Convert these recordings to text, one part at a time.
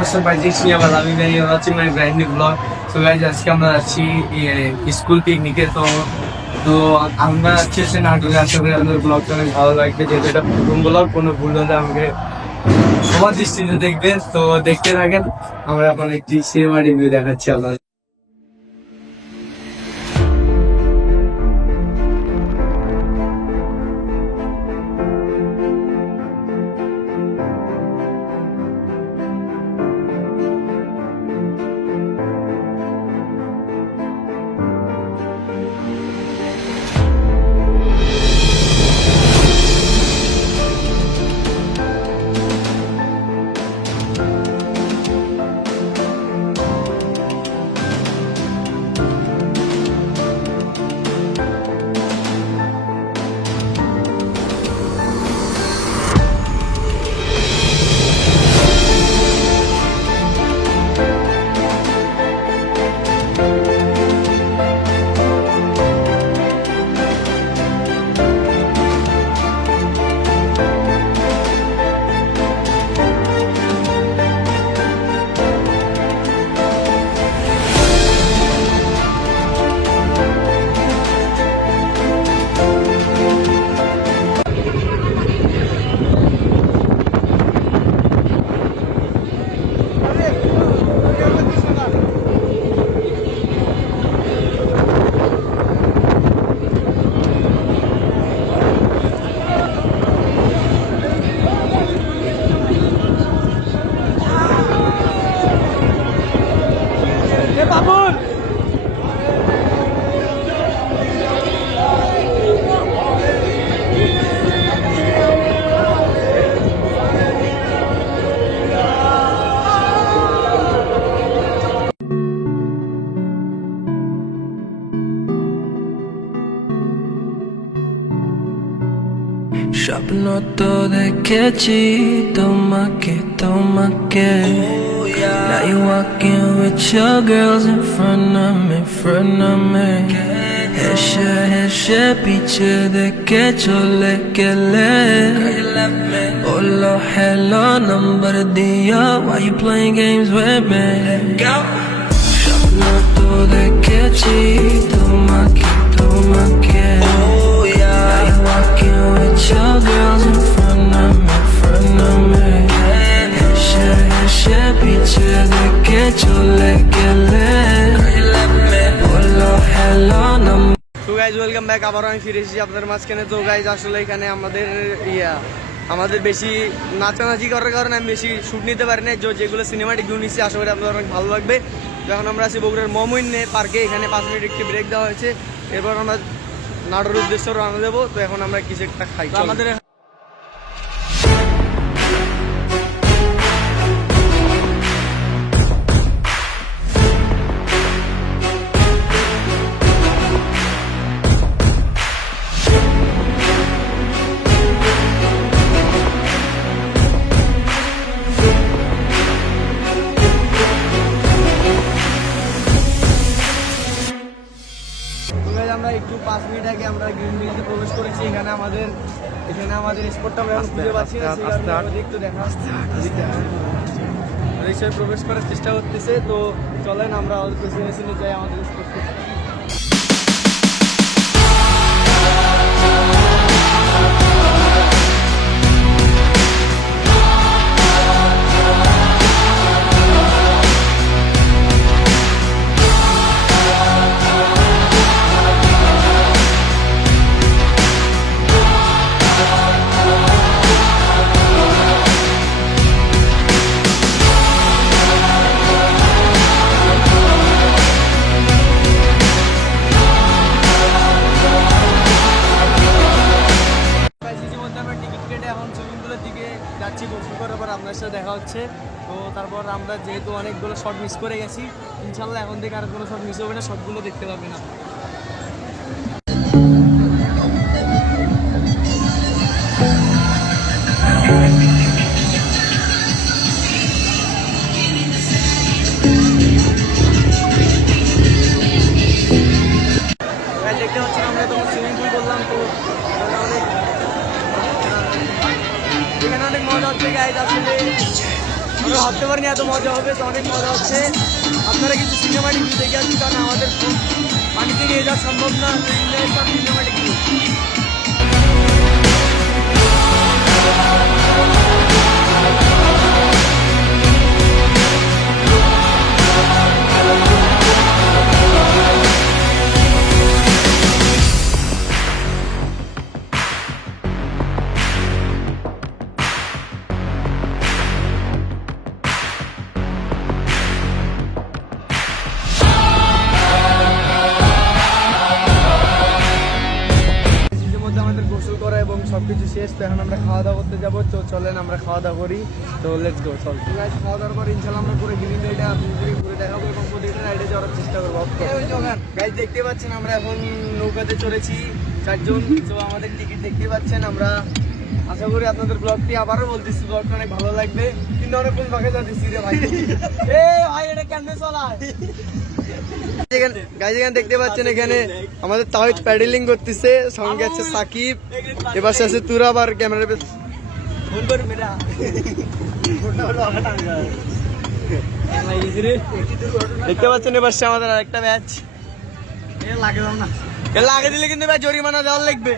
what's up guys, it's me Abalavi and you're watching my brand new vlog. So guys, আজকে আমরা যাচ্ছি school পিকনিকে। তো আমরা আজকে সে নাটকে আশা করি আমাদের ব্লগটা অনেক ভালো লাগবে, যেহেতু এটা প্রথম ব্লগ। কোনো ভুল হলে আমাকে সবার দৃষ্টিতে দেখবেন, তো দেখতে থাকেন। আমরা এখন একটি সিনেমা রিভিউ দেখাচ্ছি আপনাদের। স্বপ্ন তো দেখেছি তোমাকে তোমাকে Now you walking with your girls in front of me হেসে হেসে পিছে দেখে চলে গেলে বললো hello number দিও Why you playing games with me স্বপ্ন তো দেখেছি তোমাকে তোমাকে Now you walking with your girls in front of me হেসে হেসে পিছে দেখে চলে গেলে বললো hello number তো গাইজ ওয়েলকাম ব্যাক, আবার আমি ফিরে এসেছি আপনাদের মাঝখানে। তো গাইজ আসলে এখানে আমাদের বেশি নাচানাচি করার কারণে আমি বেশি শ্যুট নিতে পারি না, যেগুলো সিনেমাটিক ভিউ নিচ্ছি। আশা করি আপনাদের অনেক ভালো লাগবে। যখন আমরা আছি বগুড়ার মমইনে পার্কে, এখানে 5 মিনিট একটি ব্রেক দেওয়া হয়েছে। এরপর আমরা নাটোর উদ্দেশ্যে রওনা দেবো। তো এখন আমরা কিছু একটা খাই আমাদের। আমরা একটু 5 মিনিট আগে আমরা গ্রিন ভিলেজে প্রবেশ করেছি। এখানে আমাদের স্পটটা আমরা খুঁজে পাচ্ছি না, একটু দেখা হিসেবে প্রবেশ করার চেষ্টা করতেছে। তো চলেন আমরা পেছনে যাই আমাদের স্পট। যাচ্ছি গোসল করার পর আপনার সাথে দেখা হচ্ছে। তো তারপর আমরা যেহেতু অনেকগুলো শট মিস করে গেছি, ইনশাল্লাহ এখন থেকে আর কোনো শট মিস হবে না, শটগুলো দেখতে পাবেন আপনারা। দেখতে পাচ্ছেন আমরা তখন সুইমিং পুল করলাম। তো এখানে অনেক মজা হচ্ছে গাইজ। আসলে আমরা ভাবতে পারিনি এত মজা হবে, তো অনেক মজা হচ্ছে। আপনারা কিছু সিনেমাটিক ভিউ দেখে আসুন, কারণ আমাদের পানিতে নিয়ে যাওয়া সম্ভব না, সিনেমাটিক ভিউ। আমাদের গোসল করা এবং সবকিছু শেষ, তো এখন আমরা খাওয়া দাওয়া করতে যাবো। তো চলেন আমরা খাওয়া দাওয়া করি, তো লেটস গো। চল গাইস, খাওয়া দাওয়ার পর ইনশাআল্লাহ আমরা পুরো গ্রিন রাইডে ঘুরে দেখাবো এবং প্রতিটা রাইডে যাওয়ার চেষ্টা করবো। গাইস দেখতে পাচ্ছেন আমরা এখন নৌকাতে চড়েছি 4 জন। তো আমাদের টিকিট দেখতে পাচ্ছেন। আমরা আশা করি আপনাদের ব্লগটি, আবারও বলতেছি, ব্লগটা অনেক ভালো লাগবে। কিন্তু অনেকক্ষণ বাকি যাচ্ছি রে ভাই। এ ভাই, এটা কেমনে চলায়? গাইজ এখানে দেখতে পাচ্ছেন, এখানে আমাদের তাহিদ প্যাডেলিং করতেছে, সঙ্গে আছে সাকিব, এবার আছে তুরাব আর ক্যামেরা। দেখতে পাচ্ছেন এবার আমাদের আরেকটা ম্যাচ লাগে দিলে কিন্তু ভাই জরিমানা দেওয়ার লাগবে।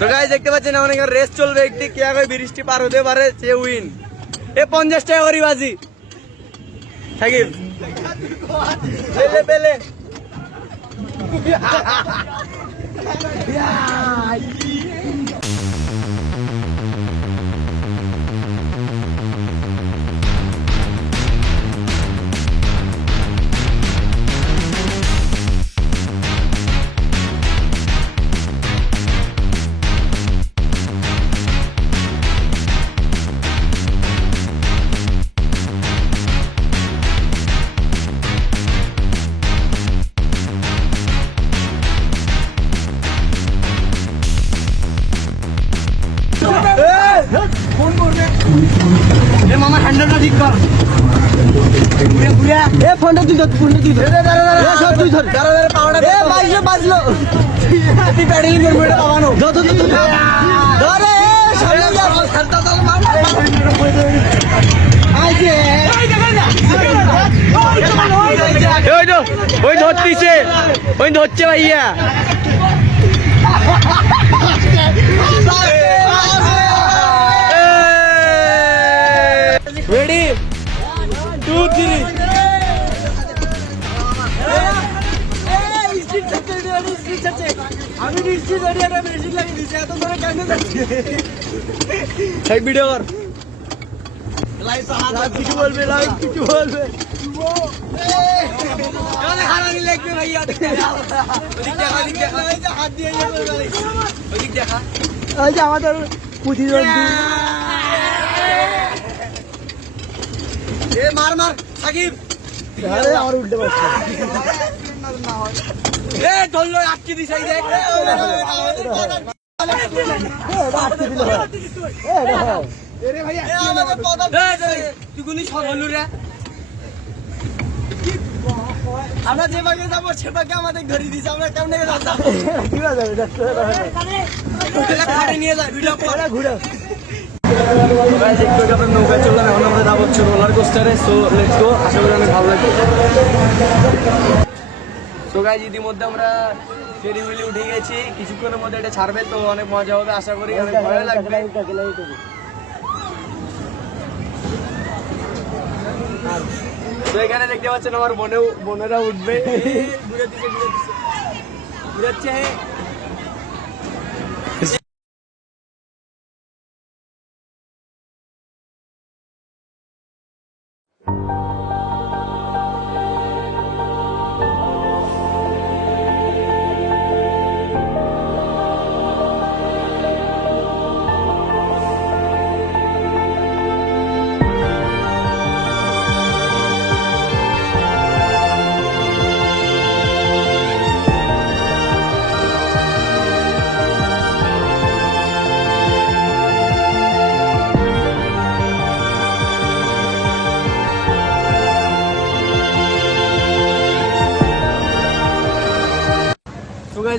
তো গাইজ দেখতে পাচ্ছেন আমার এখানে রেস চলবে একটি, কে আগে বৃষ্টি পার হতে পারে সে উইন। এ 50 টাকা করি বাজি সাকিব পেলে পেলে। মামা হ্যান্ডেলটা ঠিক কর। ফোনটা তুই ধর, ফোনটা তুই ধর, সব তুই ধর। পাওয়াটা বাজলো, তুই প্যাডেলিং করবি, এটা পাবানো। ধরে ওই ধরতিছে, ওই ধরছে ভাইয়া। Ready? 2, 3. আমি নিশ্চিত ভিডিও কর, কিছু বলবে, কিছু বলবে। আমাদের প্রতিদ্বন্দ্বী মার মার সাকিব, আমার উল্টে পারছে। ধরলো আটকে দিস, আমরা যে ভাগে যাবো সে ভাগে আমাদের ধরে দিচ্ছে। আমরা কেমন নিয়ে যাই ভিডিও ঘুরে। নৌকা চললাম, এখন আমরা যাবো হচ্ছে রোলার কোস্টারে। সো লেটস গো, আশা করি অনেক ভালো লাগবে। তো গাইজ ইতিমধ্যে আমরা ফেরি হুইলে উঠে গেছি, কিছুক্ষণের মধ্যে এটা ছাড়বে, তো অনেক মজা হবে, আশা করি অনেক ভালো লাগবে। তো এখানে দেখতে পাচ্ছেন আমার বোনেরা উঠবে, ঘুরাচ্ছে।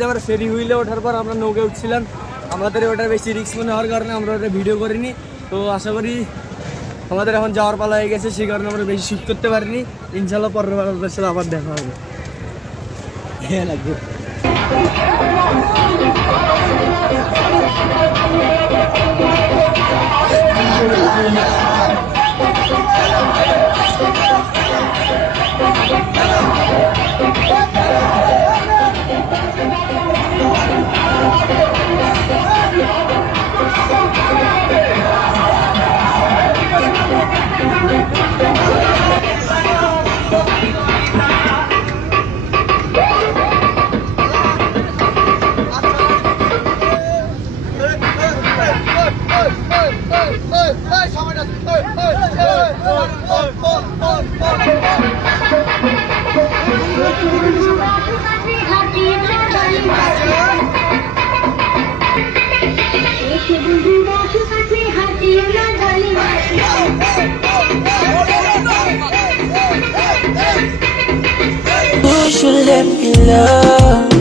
আমরা ফেরি হুইলে ওঠার পর আমরা নৌকে উঠছিলাম, আমাদের ওটা বেশি রিস্ক মনে হওয়ার কারণে আমরা ওটা ভিডিও করিনি। তো আশা করি আমাদের এখন যাওয়ার পালা হয়ে গেছে, সেই কারণে আমরা বেশি শ্যুট করতে পারিনি। ইনশাল্লাহ পরের বার আপনাদের সাথে আবার দেখা হবে। হ্যাঁ লাগবে। You should let me love